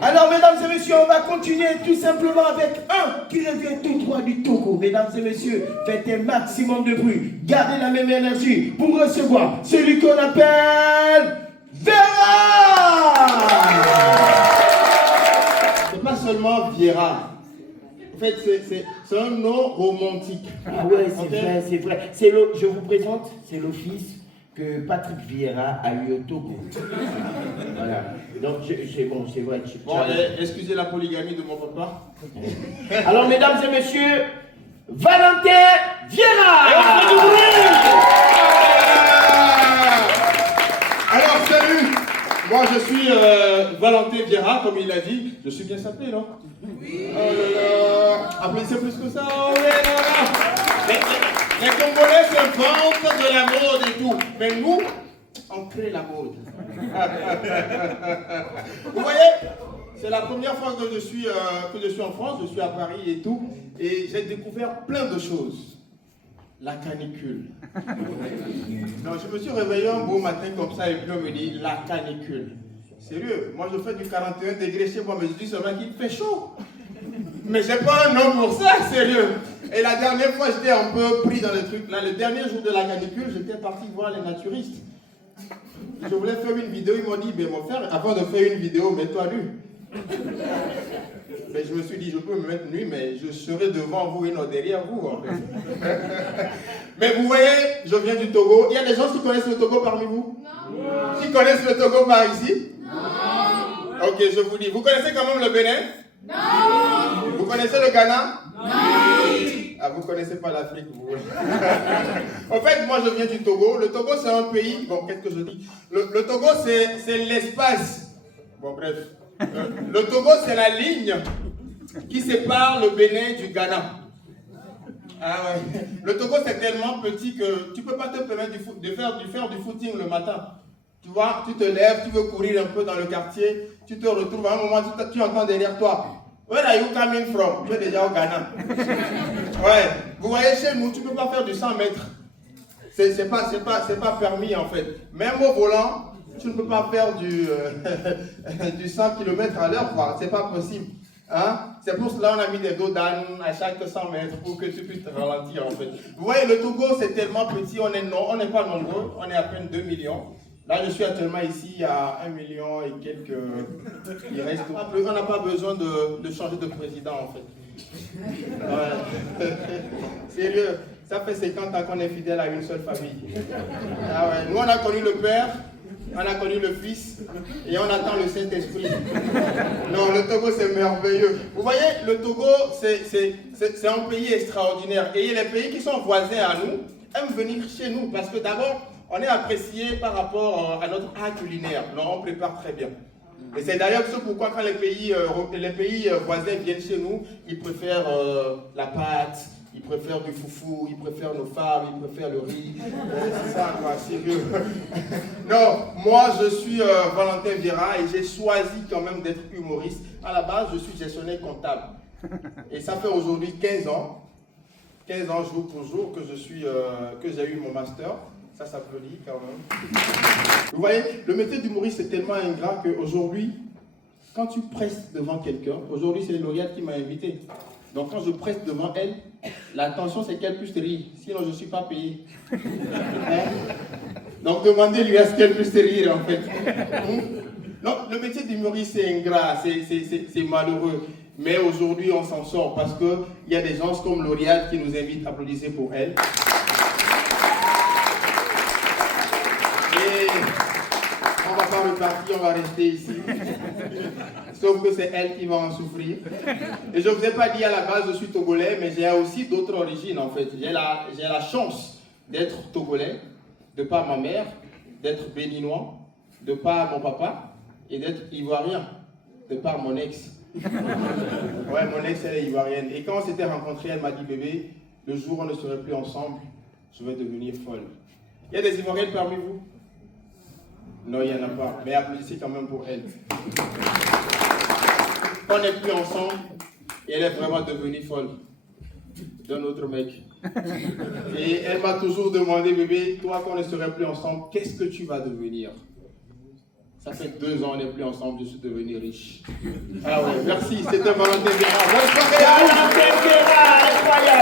Alors, mesdames et messieurs, on va continuer tout simplement avec un qui revient tout droit du Togo. Mesdames et messieurs, faites un maximum de bruit. Gardez la même énergie pour recevoir celui qu'on appelle Vera. C'est pas seulement Viera. En fait, c'est un nom romantique. Ah ouais, c'est vrai. Je vous présente, c'est l'office que Patrick Vieira a eu au Togo. Voilà. Donc, c'est bon, c'est vrai. Bon, excusez la polygamie de mon papa. Alors, mesdames et messieurs, Valentin Vieira. Alors, salut. Moi, je suis Valentin Vieira, comme il l'a dit. Je suis bien sapé, non? Oui. Oh là là. Applaudissez plus que ça. Oh là là. Les Congolais se vantent de la mode et tout. Mais nous, on crée la mode. Vous voyez, c'est la première fois que je suis en France. Je suis à Paris et tout. Et j'ai découvert plein de choses. La canicule. Donc je me suis réveillé un beau matin comme ça et puis on me dit la canicule. Sérieux, moi je fais du 41 degrés chez moi, mais je dis seulement qu'il fait chaud. Mais j'ai pas un nom pour ça, sérieux. Et la dernière fois j'étais un peu pris dans le truc. Là, le dernier jour de la canicule, j'étais parti voir les naturistes. Je voulais faire une vidéo, ils m'ont dit, mais mon frère, avant de faire une vidéo, mets-toi nu. Mais je me suis dit, je peux me mettre nu, mais je serai devant vous et non derrière vous. En fait. Mais vous voyez, je viens du Togo. Il y a des gens qui connaissent le Togo parmi vous? Non. Qui connaissent le Togo par ici? Non. Ok, je vous dis. Vous connaissez quand même le Bénin? Non. Vous connaissez le Ghana? Non. Ah, vous ne connaissez pas l'Afrique, vous. En fait, moi, je viens du Togo. Le Togo, c'est un pays... Bon, qu'est-ce que je dis? Le Togo, c'est l'espace. Bon, bref. Le Togo, c'est la ligne qui sépare le Bénin du Ghana. Ah ouais. Le Togo, c'est tellement petit que tu ne peux pas te permettre de faire du footing le matin. Tu vois, tu te lèves, tu veux courir un peu dans le quartier, tu te retrouves à un moment, tu entends derrière toi. Where are you coming from? Tu es déjà au Ghana. Ouais. Vous voyez, chez nous, tu ne peux pas faire du 100 mètres. C'est pas permis en fait. Même au volant, tu ne peux pas faire du 100 km à l'heure, c'est pas possible. Hein? C'est pour cela qu'on a mis des dos d'âne à chaque 100 mètres pour que tu puisses te ralentir en fait. Vous voyez, le Togo c'est tellement petit, on n'est pas nombreux, on est à peine 2 millions. Là je suis actuellement ici, il y a 1 million et quelques. Il reste on n'a pas besoin de changer de président en fait. Ouais. Sérieux, ça fait 50 ans qu'on est fidèle à une seule famille. Ah ouais. Nous on a connu le père. On a connu le Fils et on attend le Saint-Esprit. Non, le Togo, c'est merveilleux. Vous voyez, le Togo, c'est un pays extraordinaire. Et les pays qui sont voisins à nous aiment venir chez nous parce que d'abord, on est apprécié par rapport à notre art culinaire. Non, on prépare très bien. Et c'est d'ailleurs ce pourquoi quand les pays voisins viennent chez nous, ils préfèrent la pâte. Ils préfèrent du foufou, ils préfèrent nos femmes, ils préfèrent le riz. C'est ça, quoi, sérieux. Non, moi, je suis Valentin Vieira et j'ai choisi quand même d'être humoriste. À la base, je suis gestionnaire comptable. Et ça fait aujourd'hui 15 ans jour pour jour que j'ai eu mon master. Ça s'applaudit quand même. Vous voyez, le métier d'humoriste est tellement ingrat qu'aujourd'hui, quand tu presses devant quelqu'un, aujourd'hui c'est Lauriane qui m'a invité. Donc quand je presse devant elle, l'intention c'est qu'elle puisse rire, sinon je ne suis pas payé. Hein? Donc demandez-lui à ce qu'elle puisse rire en fait. Non, le métier d'humoriste c'est ingrat, c'est malheureux. Mais aujourd'hui on s'en sort parce qu'il y a des gens comme Lauriane qui nous invitent à applaudir pour elle. Et on ne va pas repartir, on va rester ici. Sauf que c'est elle qui va en souffrir. Et je ne vous ai pas dit à la base, je suis togolais, mais j'ai aussi d'autres origines en fait. J'ai la chance d'être togolais, de par ma mère, d'être béninois, de par mon papa, et d'être ivoirien, de par mon ex. Ouais, mon ex, elle est ivoirienne. Et quand on s'était rencontrés, elle m'a dit, bébé, le jour où on ne serait plus ensemble, je vais devenir folle. Il y a des Ivoiriennes parmi vous? Non, il n'y en a pas. Mais applaudissez quand même pour elle. On n'est plus ensemble et elle est vraiment devenue folle. d'un autre mec. Et elle m'a toujours demandé, bébé, toi qu'on ne serait plus ensemble, qu'est-ce que tu vas devenir? Ça fait 2 ans, on n'est plus ensemble, je suis devenu riche. Ah ouais, merci, c'était Valentin Guerra. Bonne soirée à vous. Valentin Guerra, incroyable.